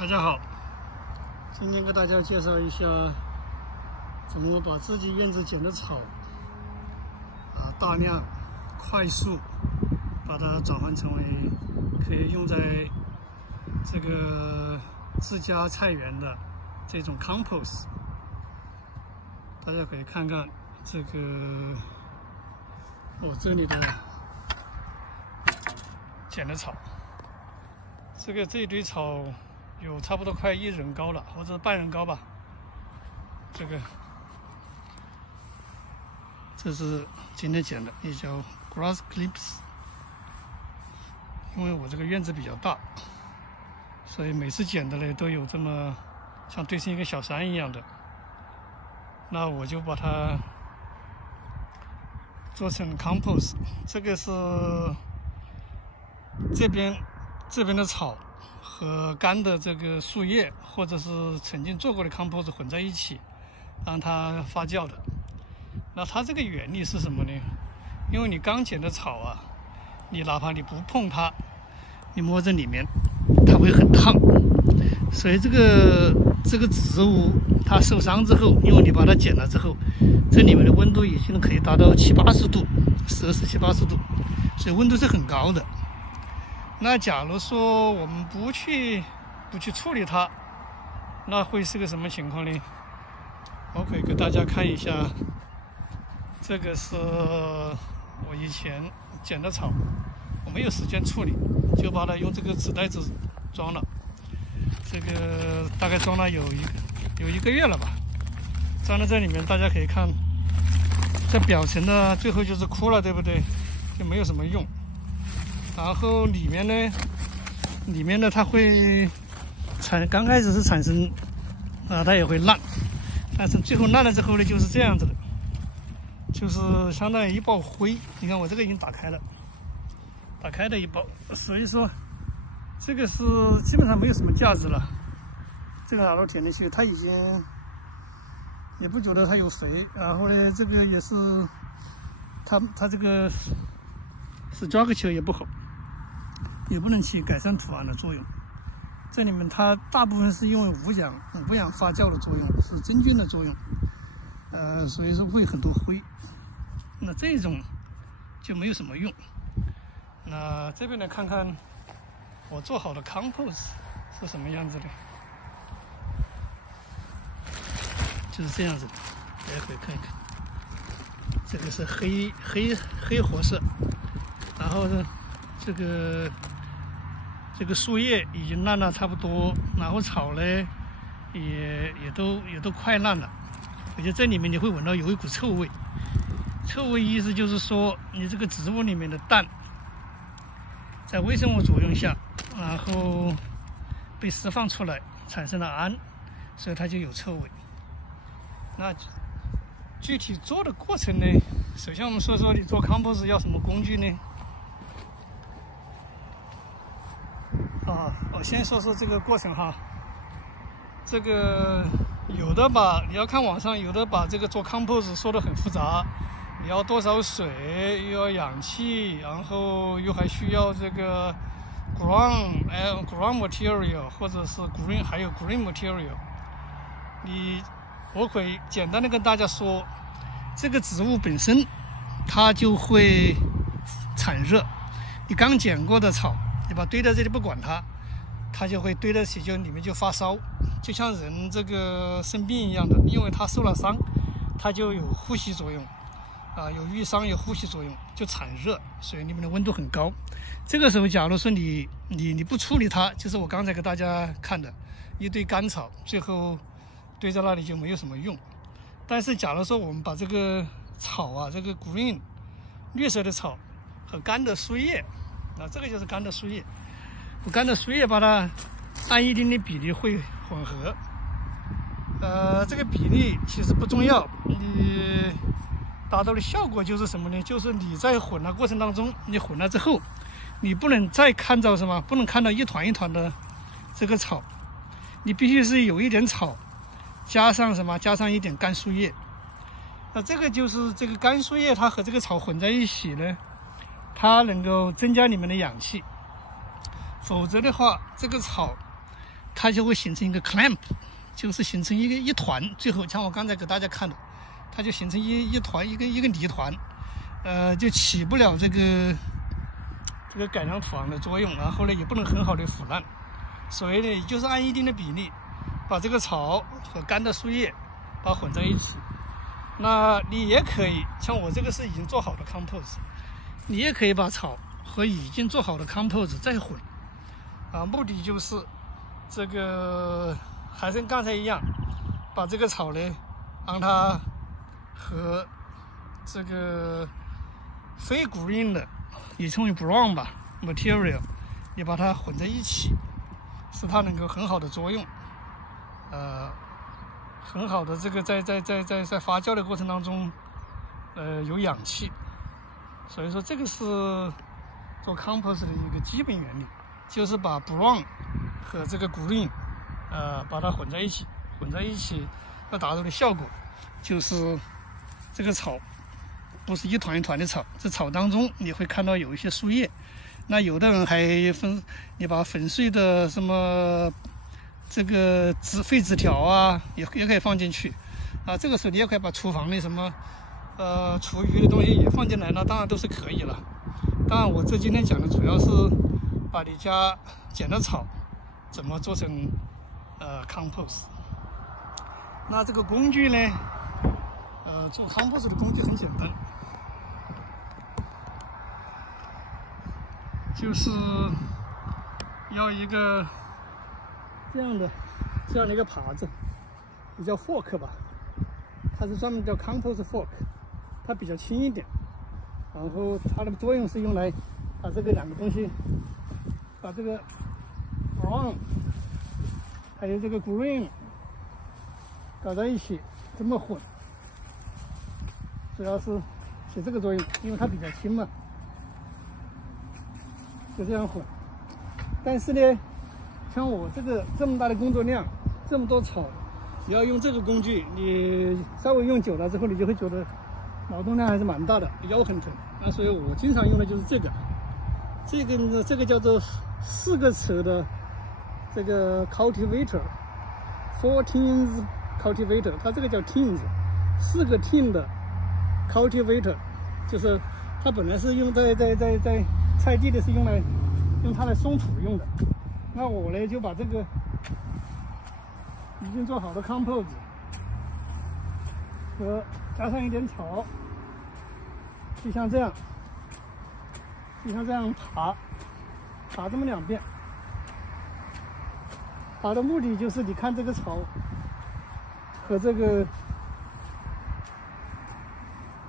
大家好，今天给大家介绍一下怎么把自己院子剪的草大量、快速把它转换成为可以用在这个自家菜园的这种 compost。大家可以看看这个我这里的剪的草，这一堆草有差不多快1人高了，或者半人高吧。这是今天剪的，也叫 grass clips。因为我这个院子比较大，所以每次剪的呢都有这么像堆成一个小山一样的。那我就把它做成 compost。这个是这边的草和干的这个树叶，或者是曾经做过的 compost 混在一起，让它发酵的。那它这个原理是什么呢？因为你刚剪的草啊，你哪怕你不碰它，你摸着里面，它会很烫。所以这个植物它受伤之后，因为你把它剪了之后，这里面的温度已经可以达到70、80度，摄氏70、80度，所以温度是很高的。那假如说我们不去处理它，那会是个什么情况呢？我可以给大家看一下，这个是我以前剪的草，我没有时间处理，就把它用这个纸袋子装了。这个大概装了有一个月了吧，装在这里面，大家可以看，这表层呢最后就是枯了，对不对？就没有什么用。然后里面呢它会刚开始是产生它也会烂，但是最后烂了之后呢就是这样子的，就是相当于一包灰。你看我这个已经打开了，打开的一包，所以说这个是基本上没有什么价值了。这个哪路填进去，它已经也不觉得它有肥，然后呢这个也是它这个structure也不好，也不能起改善土壤的作用。这里面它大部分是因为无氧发酵的作用，是真菌的作用，所以说会很多灰。那这种就没有什么用。那这边来看看我做好的 compost 是什么样子的，就是这样子的，大家可以看一看。这个是黑褐色，然后呢这个树叶已经烂了差不多，然后草呢也都快烂了，而且这里面你会闻到有一股臭味。臭味意思就是说你这个植物里面的氮在微生物作用下，然后被释放出来，产生了氨，所以它就有臭味。那具体做的过程呢？首先我们说说你做 compost 要什么工具呢？我先说说这个过程哈。这个有的你要看网上有的把这个做 compost 说得很复杂，你要多少水，又要氧气，然后又还需要这个 ground material 或者是 还有 green material。我可以简单的跟大家说，这个植物本身它就会产热。你刚剪过的草，你把堆在这里不管它就会堆在起，就里面就发烧，就像人这个生病一样的，因为它受了伤，它就有呼吸作用有淤伤，有呼吸作用，就产热，所以里面的温度很高。这个时候假如说你不处理它，就是我刚才给大家看的一堆干草，最后堆在那里就没有什么用。但是假如说我们把这个草这个 green 绿色的草和干的树叶，这个就是干的树叶，干的树叶把它按一定的比例会混合。这个比例其实不重要，你达到的效果就是什么呢？就是你在混的过程当中，你混了之后，你不能再看到什么，不能看到一团一团的这个草，你必须是有一点草，加上什么？加上一点干树叶。那这个就是这个干树叶，它和这个草混在一起呢，它能够增加里面的氧气。否则的话，这个草它就会形成一个 clump， 就是形成一团，最后像我刚才给大家看的，它就形成一团一个泥团，就起不了这个改良土壤的作用，然后呢也不能很好的腐烂，所以呢就是按一定的比例，把这个草和干的树叶把它混在一起。那你也可以像我这个是已经做好的 compost， 你也可以把草和已经做好的 compost 再混，目的就是这个还是跟刚才一样，把这个草呢让它和这个非green的也称为 brown 吧 material 也把它混在一起，使它能够很好的作用，很好的这个在发酵的过程当中，有氧气，所以说这个是做 compost 的一个基本原理，就是把 brown 和这个 green，把它混在一起，要达到的效果就是这个草不是一团一团的草，这草当中你会看到有一些树叶，那有的人还你把粉碎的什么这个废纸条啊，也可以放进去，这个时候你也可以把厨房的什么厨余的东西也放进来，那当然都是可以了。当然我今天讲的主要是把你家捡的草怎么做成compost。那这个工具呢，做 compost 的工具很简单，就是要一个这样的一个耙子，也叫 fork 吧，它是专门叫 compost fork， 它比较轻一点，然后它的作用是用来把这个两个东西，把这个 brown 还有这个 green 搞在一起，这么混，主要是起这个作用，因为它比较轻嘛，就这样混。但是呢，像我这么大的工作量，这么多草，你要用这个工具，你稍微用久了之后，你就会觉得劳动量还是蛮大的，腰很疼。那所以我经常用的就是这个叫做4个齿的这个 cultivator，4 tins cultivator， 它这个叫 tins，4个 tin 的 cultivator， 就是它本来是用在菜地的，是用它来松土用的。那我呢就把这个已经做好的 compost 和加上一点草，就像这样耙这么2遍。耙的目的就是你看这个草和这个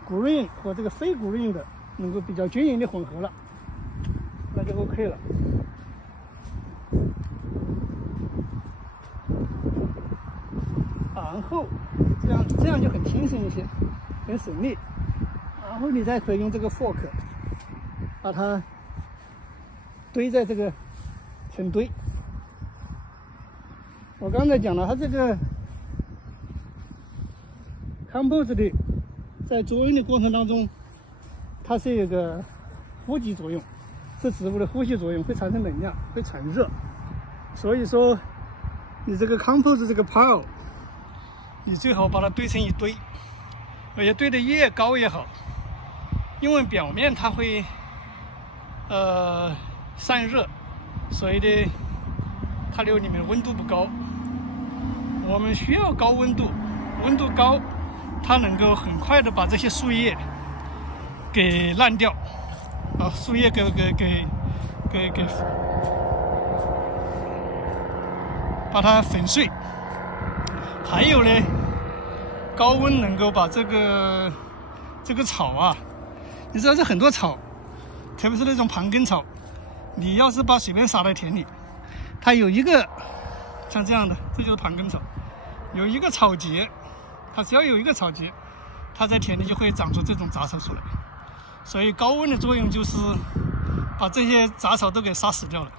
green 和这个非 green 的能够比较均匀的混合了，那就 OK 了。然后这样就很轻松一些，很省力。然后你再可以用这个 fork 把它堆在这个成堆。我刚才讲了，它这个 compost 的在作用的过程当中，它是有个呼吸作用，是植物的呼吸作用，会产生能量，会产热。所以说，你这个 compost 这个 pile， 你最好把它堆成一堆，而且堆得越高越好，因为表面它会散热，所以呢，它里面的温度不高。我们需要高温度，温度高，它能够很快的把这些树叶给烂掉，树叶给把它粉碎。还有呢，高温能够把这个草啊，你知道这很多草，特别是那种盘根草，你要是把随便撒在田里，它有一个像这样的，这就是盘根草，有一个草节，它只要有一个草节，它在田里就会长出这种杂草出来。所以高温的作用就是把这些杂草都给杀死掉了，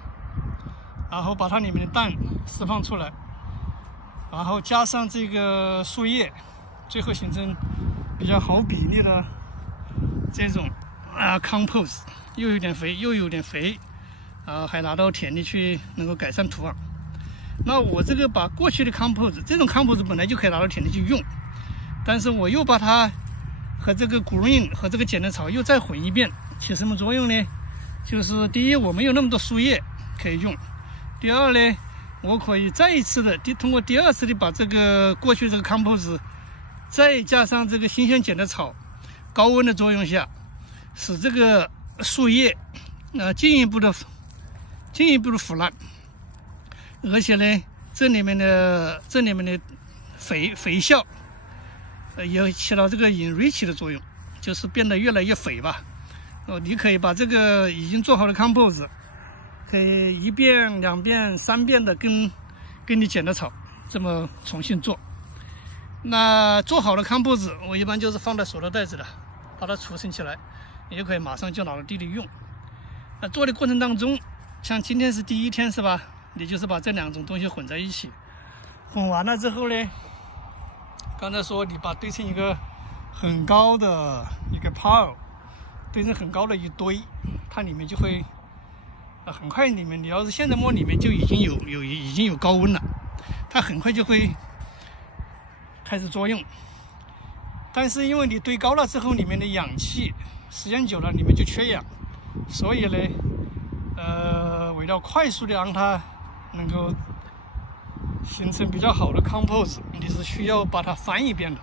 然后把它里面的氮释放出来，然后加上这个树叶，最后形成比较好比例的这种compost， 又有点肥，还拿到田里去能够改善土壤。那我这个把过去的 compost 这种 compost 本来就可以拿到田里去用，但是我又把它和这个 green 和这个碱的草又再混一遍，起什么作用呢？就是第一，我没有那么多树叶可以用；第二呢，我可以再一次的通过第二次的把这个过去这个 compost 再加上这个新鲜碱的草，高温的作用下，使这个树叶进一步的腐烂，而且呢，这里面的肥效也起到这个enrich的作用，就是变得越来越肥吧。你可以把这个已经做好的 compost 可以1遍、2遍、3遍的跟你碱的草这么重新做。那做好的 compost 我一般就是放在塑料袋子的，把它储存起来，你就可以马上就拿到地里用。那做的过程当中，像今天是第1天是吧？你就是把这2种东西混在一起，混完了之后呢，刚才说你把堆成一个很高的一个 pile， 堆成很高的一堆，它里面就会很快，里面你要是现在摸里面就已经有高温了，它很快就会开始作用。但是因为你堆高了之后，里面的氧气时间久了里面就缺氧，所以呢，为了快速的让它能够形成比较好的 compost， 你是需要把它翻一遍的。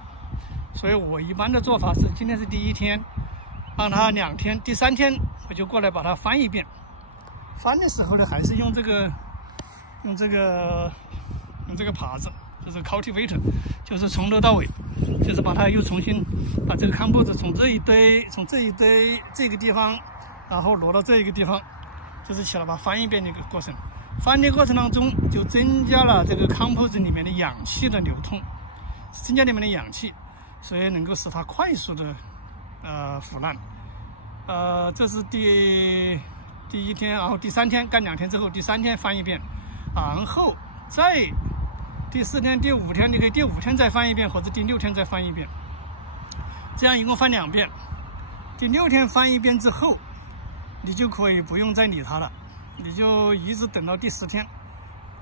所以我一般的做法是，今天是第1天，让它2天，第3天我就过来把它翻一遍。翻的时候呢，还是用这个耙子，就是 cultivator， 就是从头到尾，就是把它又重新把这个 compost 从这一堆这个地方，然后挪到这一个地方，就是起来把它翻一遍的一个过程。翻的过程当中就增加了这个 compost 里面的氧气的流通，增加里面的氧气，所以能够使它快速的腐烂。这是第1天，然后第3天干2天之后，第3天翻一遍，然后再第4天、第5天，你可以第5天再翻一遍，或者第6天再翻一遍，这样一共翻2遍。第6天翻一遍之后，你就可以不用再理它了，你就一直等到第10天，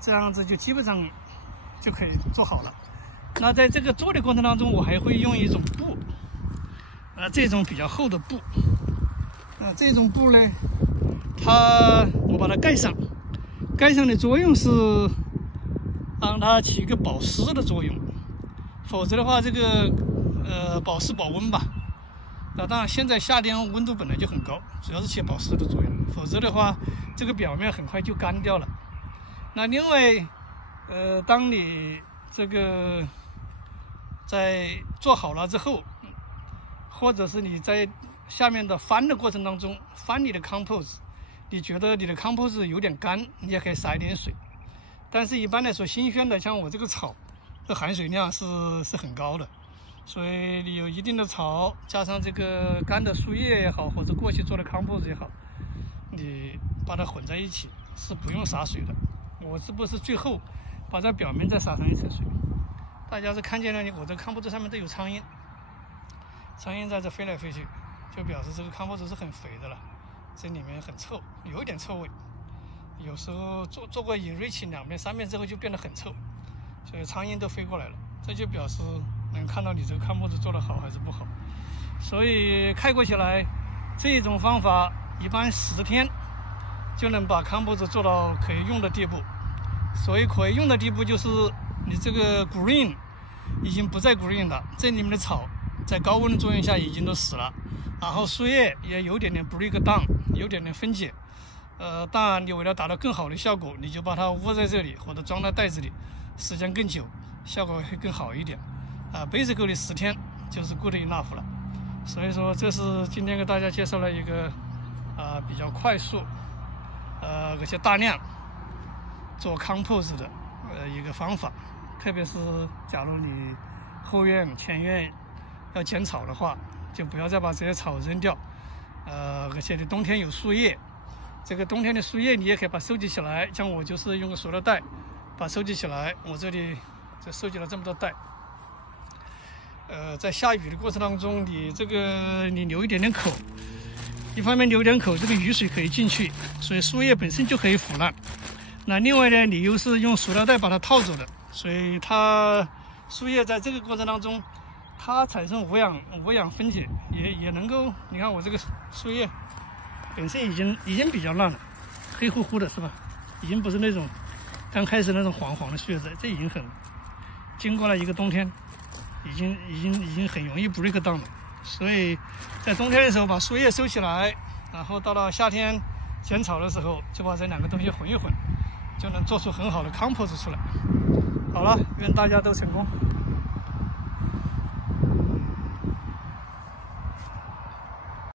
这样子就基本上就可以做好了。那在这个做的过程当中，我还会用一种布，这种比较厚的布，这种布呢，我把它盖上的作用是让它起一个保湿的作用，否则的话这个保湿保温吧。那当然现在夏天温度本来就很高，主要是起保湿的作用，否则的话这个表面很快就干掉了。那另外当你这个在做好了之后，或者是你在下面的翻的过程当中翻你的 compost， 你觉得你的 compost 有点干，你也可以撒一点水。但是一般来说，新鲜的像我这个草的含水量是很高的，所以你有一定的草加上这个干的树叶也好，或者过去做的 compost 也好，你把它混在一起是不用洒水的。我是不是最后把这表面再撒上一层水？大家是看见了我这 compost 上面都有苍蝇，苍蝇在这飞来飞去，就表示这个 compost 是很肥的了，这里面很臭，有一点臭味。有时候做过enrich2遍3遍之后就变得很臭，所以苍蝇都飞过来了，这就表示能看到你这个 compost 做得好还是不好。所以概括起来，这种方法一般10天就能把 compost 做到可以用的地步。所以可以用的地步就是你这个 green 已经不再 green 了，这里面的草在高温的作用下已经都死了，然后树叶也有点点 break down， 有点点分解。当然你为了达到更好的效果，你就把它窝在这里或者装在袋子里，时间更久，效果会更好一点。basically 10天就是 good enough 了。所以说这是今天给大家介绍了一个比较快速而且大量做 compost 的一个方法。特别是假如你后院前院要剪草的话，就不要再把这些草扔掉。而且你冬天有树叶，这个冬天的树叶你也可以把收集起来，像我就是用个塑料袋把收集起来，我这里就收集了这么多袋。在下雨的过程当中，你留一点点口，一方面留一点口，这个雨水可以进去，所以树叶本身就可以腐烂。那另外的理由是用塑料袋把它套住的，所以它树叶在这个过程当中，它产生无氧分解，也能够，你看我这个树叶本身已经比较烂了，黑乎乎的是吧？已经不是那种刚开始那种黄黄的树叶子，这已经经过了一个冬天，已经很容易 break down 了。所以在冬天的时候把树叶收起来，然后到了夏天剪草的时候，就把这两个东西混一混，就能做出很好的 compost 出来。好了，愿大家都成功。